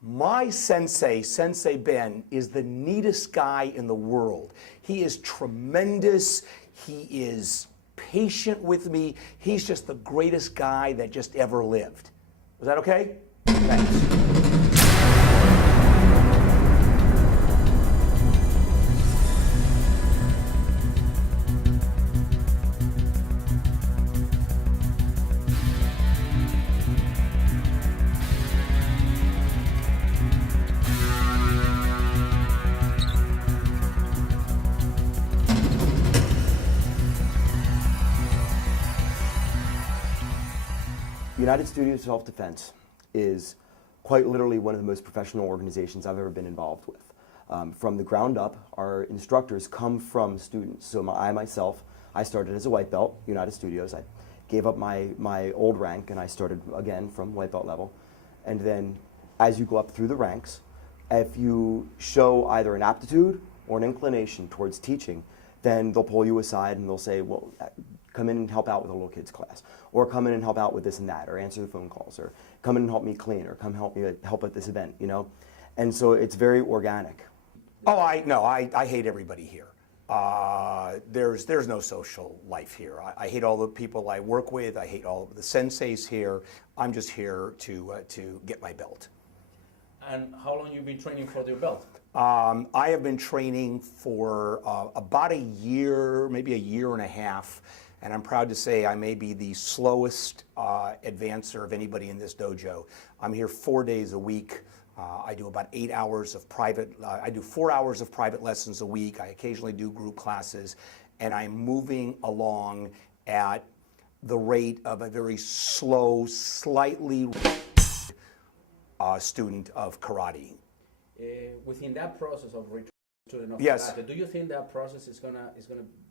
My sensei, Sensei Ben, is the neatest guy in the world. He is tremendous. He is patient with me. He's just the greatest guy that just ever lived. Was that okay? Thanks. United Studios Self-Defense is quite literally one of the most professional organizations I've ever been involved with. From the ground up, our instructors come from students. So I myself, I started as a white belt, United Studios. I gave up my old rank and I started again from white belt level. And then as you go up through the ranks, if you show either an aptitude or an inclination towards teaching, then they'll pull you aside and they'll say, well, come in and help out with a little kid's class, or come in and help out with this and that, or answer the phone calls, or come in and help me clean, or come help at this event, you know? And so it's very organic. Oh, I hate everybody here. There's no social life here. I hate all the people I work with. I hate all of the senseis here. I'm just here to get my belt. And how long you been training for your belt? I have been training for about a year, maybe a year and a half, and I'm proud to say I may be the slowest advancer of anybody in this dojo. I'm here 4 days a week. I do about 8 hours of private, I do 4 hours of private lessons a week. I occasionally do group classes, and I'm moving along at the rate of a very slow, slightly student of karate. Within that process of returning to yes. karate, do you think that process is gonna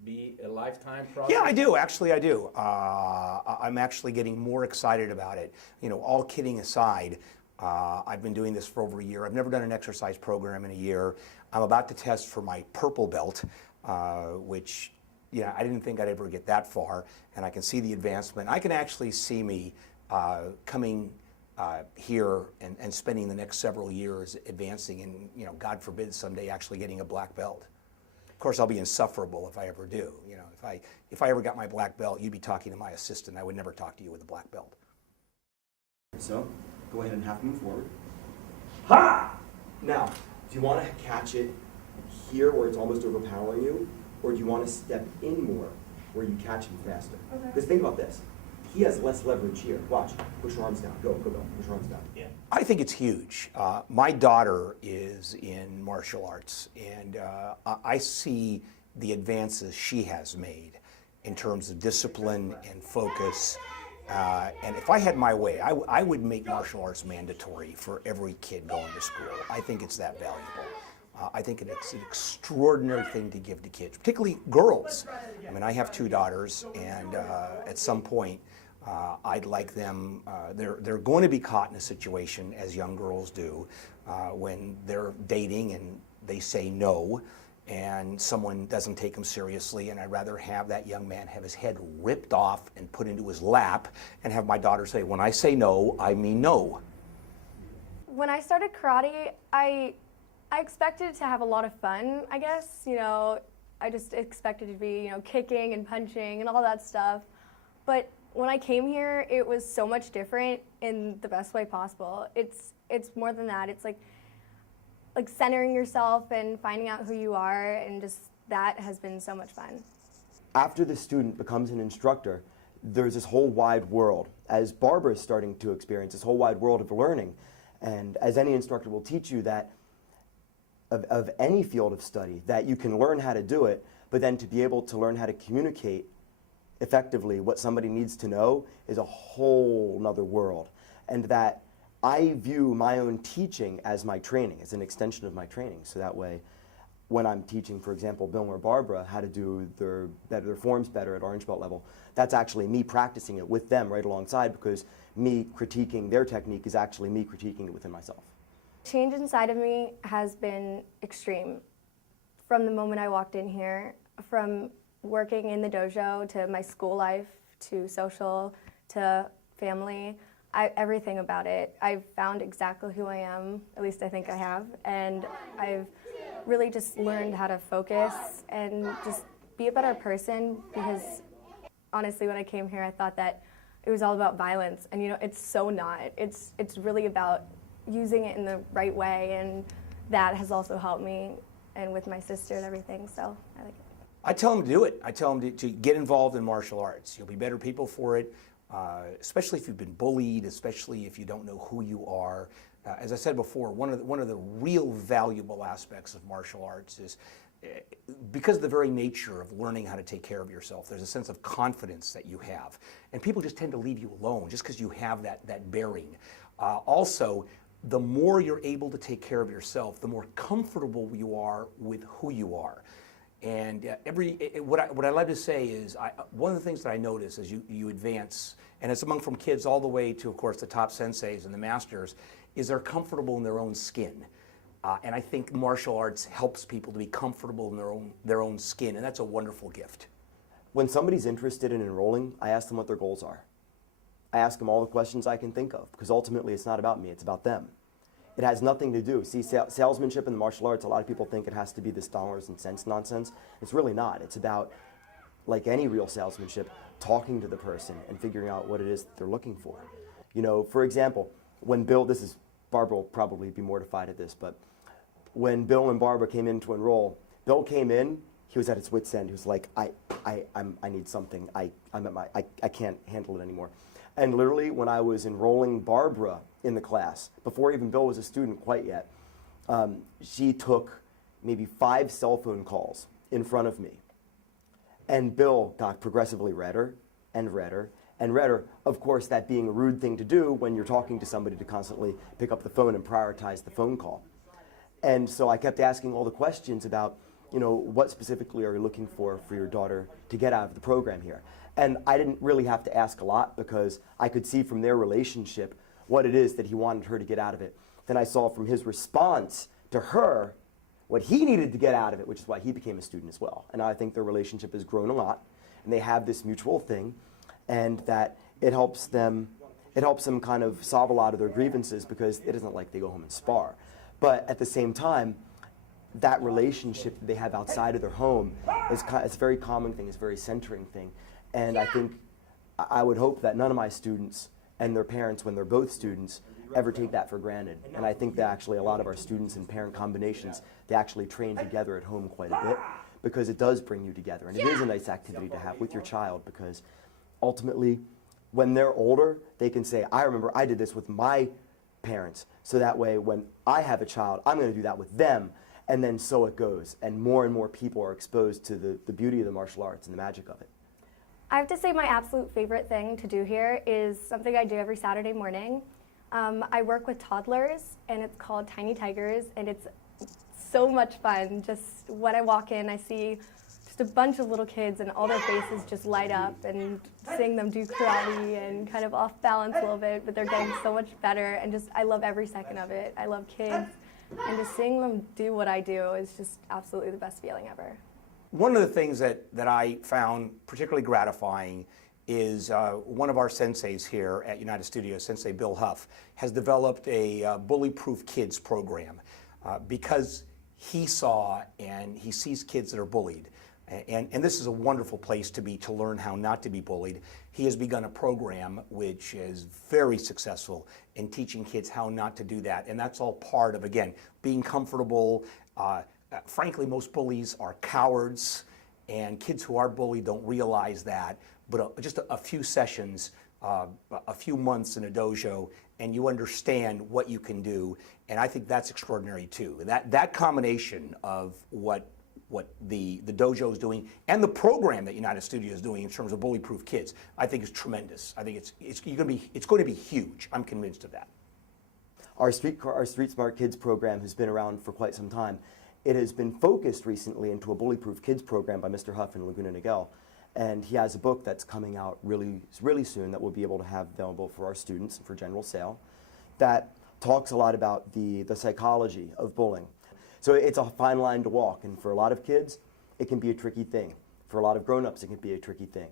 be a lifetime process? Yeah, I do. Actually, I do. I'm actually getting more excited about it. You know, all kidding aside, I've been doing this for over a year. I've never done an exercise program in a year. I'm about to test for my purple belt, which, yeah, I didn't think I'd ever get that far, and I can see the advancement. I can actually see me coming here and spending the next several years advancing and, you know, God forbid someday actually getting a black belt. Of course, I'll be insufferable if I ever do. You know, if I ever got my black belt, you'd be talking to my assistant. I would never talk to you with a black belt. So, go ahead and half move forward. Ha! Now, do you want to catch it here where it's almost overpowering you, or do you want to step in more where you catch him faster? Okay. Because think about this. He has less leverage here. Watch. Push your arms down. Go, go, go. Push your arms down. Yeah. I think it's huge. My daughter is in martial arts, and I see the advances she has made in terms of discipline and focus. And if I had my way, I would make martial arts mandatory for every kid going to school. I think it's that valuable. I think it's an extraordinary thing to give to kids, particularly girls. I mean, I have 2 daughters, and at some point, I'd like them, they're going to be caught in a situation, as young girls do, when they're dating and they say no, and someone doesn't take them seriously, and I'd rather have that young man have his head ripped off and put into his lap, and have my daughter say, when I say no, I mean no. When I started karate, I expected to have a lot of fun, I guess. You know, I just expected to be, you know, kicking and punching and all that stuff. But when I came here, it was so much different in the best way possible. It's more than that. It's like centering yourself and finding out who you are, and just that has been so much fun. After the student becomes an instructor, there's this whole wide world. As Barbara is starting to experience this whole wide world of learning, and as any instructor will teach you that of any field of study, that you can learn how to do it, but then to be able to learn how to communicate effectively what somebody needs to know is a whole nother world. And that I view my own teaching as my training, as an extension of my training. So that way, when I'm teaching, for example, Bill or Barbara how to do their forms better at orange belt level, that's actually me practicing it with them right alongside, because me critiquing their technique is actually me critiquing it within myself. Change inside of me has been extreme. From the moment I walked in here, from working in the dojo to my school life, to social, to family, everything about it. I've found exactly who I am, at least I think I have, and I've really just learned how to focus and just be a better person, because honestly when I came here I thought that it was all about violence, and it's so not. It's really about using it in the right way, and that has also helped me, and with my sister and everything, so I like it. I tell them to do it. I tell them to get involved in martial arts. You'll be better people for it, especially if you've been bullied, especially if you don't know who you are. As I said before, one of the real valuable aspects of martial arts is because of the very nature of learning how to take care of yourself, there's a sense of confidence that you have. And people just tend to leave you alone just because you have that bearing. Also, the more you're able to take care of yourself, the more comfortable you are with who you are. And what I love to say is, one of the things that I notice as you advance, and it's from kids all the way to, of course, the top senseis and the masters, is they're comfortable in their own skin. And I think martial arts helps people to be comfortable in their own skin, and that's a wonderful gift. When somebody's interested in enrolling, I ask them what their goals are. I ask them all the questions I can think of, because ultimately it's not about me, it's about them. It has nothing to do. See, salesmanship in the martial arts, a lot of people think it has to be this dollars and cents nonsense. It's really not. It's about, like any real salesmanship, talking to the person and figuring out what it is that they're looking for. For example, when Barbara will probably be mortified at this, but when Bill and Barbara came in to enroll, Bill came in, he was at his wit's end. He was like, I need something. I can't handle it anymore. And literally, when I was enrolling Barbara in the class, before even Bill was a student quite yet, she took maybe 5 cell phone calls in front of me. And Bill got progressively redder and redder and redder. Of course, that being a rude thing to do when you're talking to somebody, to constantly pick up the phone and prioritize the phone call. And so I kept asking all the questions about, what specifically are you looking for your daughter to get out of the program here? And I didn't really have to ask a lot, because I could see from their relationship what it is that he wanted her to get out of it. Then I saw from his response to her what he needed to get out of it, which is why he became a student as well. And I think their relationship has grown a lot, and they have this mutual thing, and that it helps them kind of solve a lot of their grievances, because it isn't like they go home and spar. But at the same time, that relationship that they have outside of their home is it's a very calming thing, it's a very centering thing. And I would hope that none of my students and their parents, when they're both students, ever take that for granted. And I think that actually a lot of our students in parent combinations, they actually train together at home quite a bit, because it does bring you together. And it is a nice activity to have with your child, because ultimately, when they're older, they can say, I remember I did this with my parents. So that way, when I have a child, I'm going to do that with them. And then so it goes. And more people are exposed to the beauty of the martial arts and the magic of it. I have to say my absolute favorite thing to do here is something I do every Saturday morning. I work with toddlers, and it's called Tiny Tigers, and it's so much fun. Just when I walk in, I see just a bunch of little kids, and all their faces just light up, and seeing them do karate and kind of off balance a little bit, but they're getting so much better, and just I love every second of it. I love kids, and just seeing them do what I do is just absolutely the best feeling ever. One of the things that I found particularly gratifying is one of our senseis here at United Studios, Sensei Bill Huff, has developed a bully-proof kids program because he saw and he sees kids that are bullied. And this is a wonderful place to be to learn how not to be bullied. He has begun a program which is very successful in teaching kids how not to do that. And that's all part of, again, being comfortable. Frankly, most bullies are cowards, and kids who are bullied don't realize that. But just a few sessions, a few months in a dojo, and you understand what you can do. And I think that's extraordinary too. That combination of what the dojo is doing and the program that United Studios is doing in terms of bully-proof kids, I think is tremendous. I think it's going to be huge. I'm convinced of that. Our Street Smart Kids program has been around for quite some time. It has been focused recently into a bully-proof kids program by Mr. Huff in Laguna Niguel. And he has a book that's coming out really soon that we'll be able to have available for our students and for general sale that talks a lot about the psychology of bullying. So it's a fine line to walk, and for a lot of kids, it can be a tricky thing. For a lot of grown-ups, it can be a tricky thing.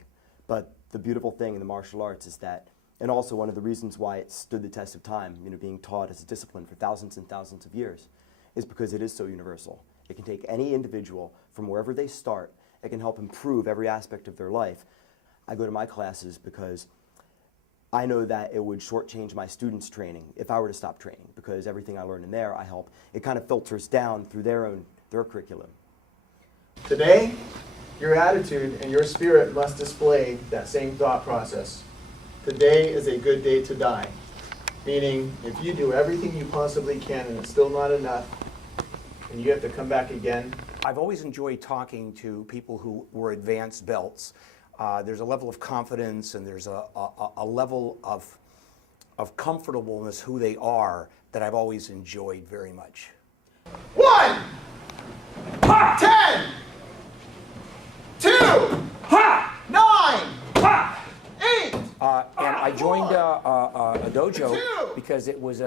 But the beautiful thing in the martial arts is that And also one of the reasons why it stood the test of time, being taught as a discipline for thousands and thousands of years, is because it is so universal. It can take any individual from wherever they start. It can help improve every aspect of their life. I go to my classes because I know that it would shortchange my students' training if I were to stop training, because everything I learn in there, I help. It kind of filters down through their curriculum. Today, your attitude and your spirit must display that same thought process. Today is a good day to die. Meaning, if you do everything you possibly can and it's still not enough, and you have to come back again. I've always enjoyed talking to people who were advanced belts. There's a level of confidence and there's a level of comfortableness who they are that I've always enjoyed very much. 1, 10, 2, 9, 8. And I joined a dojo because it was,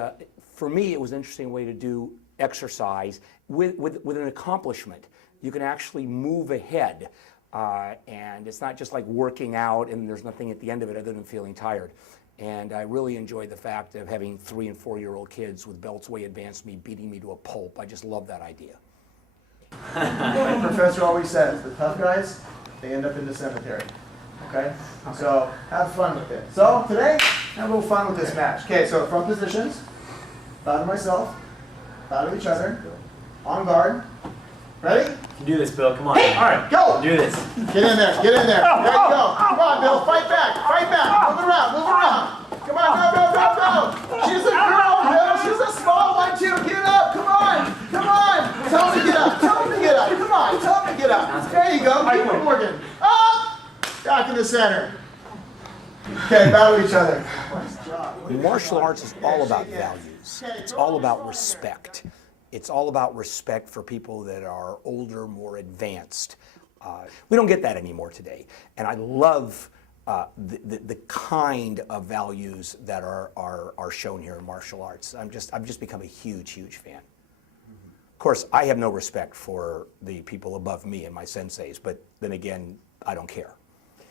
for me, it was an interesting way to do exercise with an accomplishment. You can actually move ahead, and it's not just like working out and there's nothing at the end of it other than feeling tired. And I really enjoyed the fact of having 3- and 4-year-old kids with belts way advanced me beating me to a pulp. I just love that idea. My professor always says, the tough guys, they end up in the cemetery. Okay? So have fun with it. So today, have a little fun with this match. Okay, so front positions, bow to myself, bow to each other, on guard. Ready? You can do this, Bill. Come on. All right, go! Do this. Get in there, get in there. There you go. Come on, Bill, fight back, fight back. Move around, move around. Come on, go, go, go, go. She's a girl, Bill. She's a small one, too. Get up, come on, come on. Tell him to get up, tell him to get up. Come on, tell him to get up. There you go, keep it working. Up! Back in the center. Okay, bow to each other. Nice job. Martial arts is all about values. It's all about respect. It's all about respect for people that are older, more advanced. We don't get that anymore today. And I love the kind of values that are shown here in martial arts. I've just become a huge, huge fan. Of course, I have no respect for the people above me and my senseis, but then again, I don't care.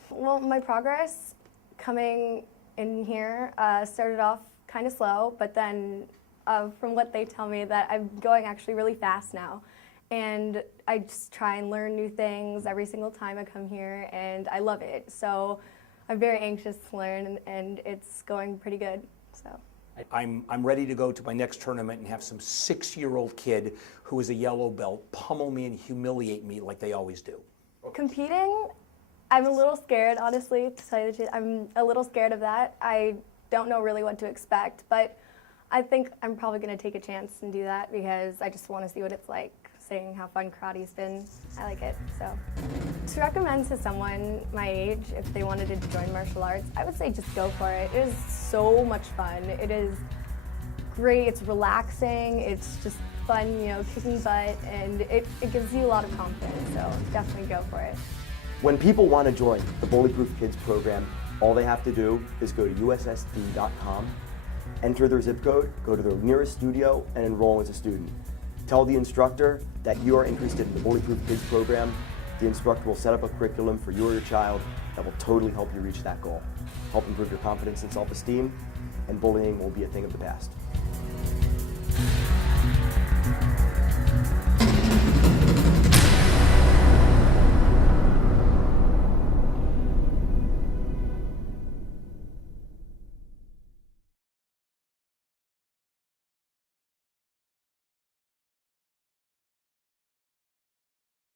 Well, my progress coming in here started off kind of slow, but then from what they tell me that I'm going actually really fast now. And I just try and learn new things every single time I come here, and I love it. So I'm very anxious to learn, and it's going pretty good. So I'm ready to go to my next tournament and have some 6-year-old kid who is a yellow belt pummel me and humiliate me like they always do. competing, I'm a little scared, honestly, to tell you the truth. I'm a little scared of that. I don't know really what to expect, but I think I'm probably going to take a chance and do that because I just want to see what it's like, seeing how fun karate's been. I like it, so. To recommend to someone my age, if they wanted to join martial arts, I would say just go for it. It is so much fun. It is great, it's relaxing, it's just fun, you know, kicking butt, and it gives you a lot of confidence, so definitely go for it. When people want to join the Bullyproof Kids program, all they have to do is go to ussd.com, enter their zip code, go to their nearest studio, and enroll as a student. Tell the instructor that you are interested in the Bullyproof Kids program. The instructor will set up a curriculum for you or your child that will totally help you reach that goal. Help improve your confidence and self-esteem, and bullying will be a thing of the past.